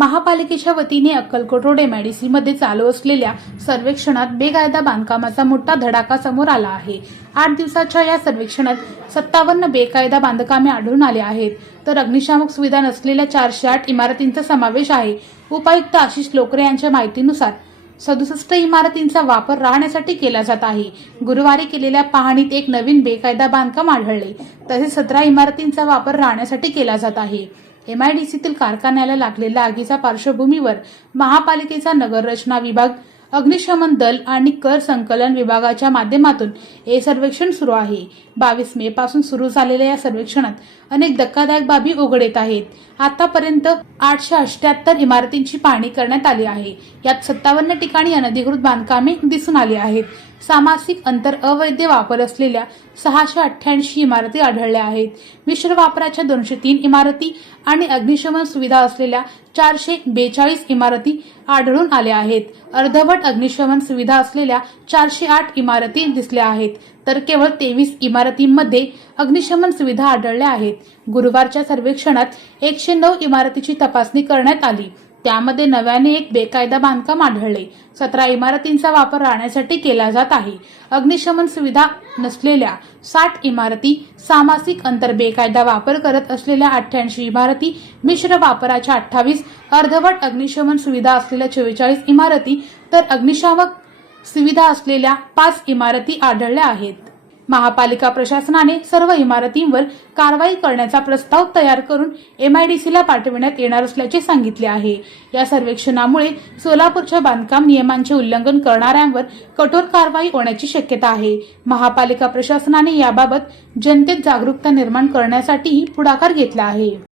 महापालिकेच्या वतीने अक्कलकोट रोड एमआयडीसीमध्ये चालू असलेल्या सर्वेक्षणात बेकायदा बांधकामाचा मोठा धडाका समोर आला आहे. आठ दिवसाच्या या सर्वेक्षणात सत्तावन्न बेकायदा बांधकामे आढळून आले आहेत. तर अग्निशामक सुविधा नसलेल्या चारशे आठ इमारतींचा समावेश आहे. उपायुक्त आशिष लोकरे यांच्या माहितीनुसार सदुसष्ट इमारतींचा वापर राहण्यासाठी केला जात आहे. गुरुवारी केलेल्या पाहणीत एक नवीन बेकायदा बांधकाम आढळले. तसेच सतरा इमारतींचा वापर राहण्यासाठी केला जात आहे. एमआयडीसीतील कारखान्याला लागलेल्या आगीच्या पार्श्वभूमीवर महापालिकेचा नगर रचना विभाग अग्निशमन दल आणि कर संकलन विभागाच्या माध्यमातून हे सर्वेक्षण सुरू आहे. बावीस मे पासून सुरू झालेल्या या सर्वेक्षणात अनेक धक्कादायक बाबी उघड येत आहेत. आतापर्यंत आठशे अठ्याहत्तर इमारतींची पाहणी करण्यात आली आहे. यात सत्तावन्न ठिकाणी अनधिकृत बांधकामे दिसून आली आहेत. सामासिक अंतर अवैध वापर असलेल्या सहाशे अठ्ठ्याऐंशी इमारती आढळल्या आहेत. मिश्र वापराच्या दोनशे तीन इमारती आणि अग्निशमन सुविधा असलेल्या चारशे बेचाळीस इमारती आढळून आल्या आहेत. अर्धवट अग्निशमन सुविधा असलेल्या चारशे आठ इमारती दिसल्या आहेत. तर केवळ तेवीस इमारतींमध्ये अग्निशमन सुविधा आढळल्या आहेत. गुरुवारच्या सर्वेक्षणात एकशे नऊ इमारतीची तपासणी करण्यात आली. त्यामध्ये नव्याने एक बेकायदा बांधकाम आढळले. सतरा इमारतींचा वापर राहण्यासाठी केला जात आहे. अग्निशमन सुविधा नसलेल्या साठ इमारती सामासिक अंतर बेकायदा वापर करत असलेल्या अठ्ठ्याऐंशी इमारती मिश्र वापराच्या अठ्ठावीस अर्धवट अग्निशमन सुविधा असलेल्या चव्वेचाळीस इमारती तर अग्निशामक सुविधा असलेल्या पाच इमारती आढळल्या आहेत. महापालिका प्रशासनाने सर्व इमारतींवर कारवाई करण्याचा प्रस्ताव तयार करून एमआयडीसीला पाठविण्यात येणार असल्याचे सांगितले आहे. या सर्वेक्षणामुळे सोलापूरच्या बांधकाम नियमांचे उल्लंघन करणाऱ्यांवर कठोर कारवाई होण्याची शक्यता आहे. महापालिका प्रशासनाने याबाबत जनतेत जागरूकता निर्माण करण्यासाठीही पुढाकार घेतला आहे.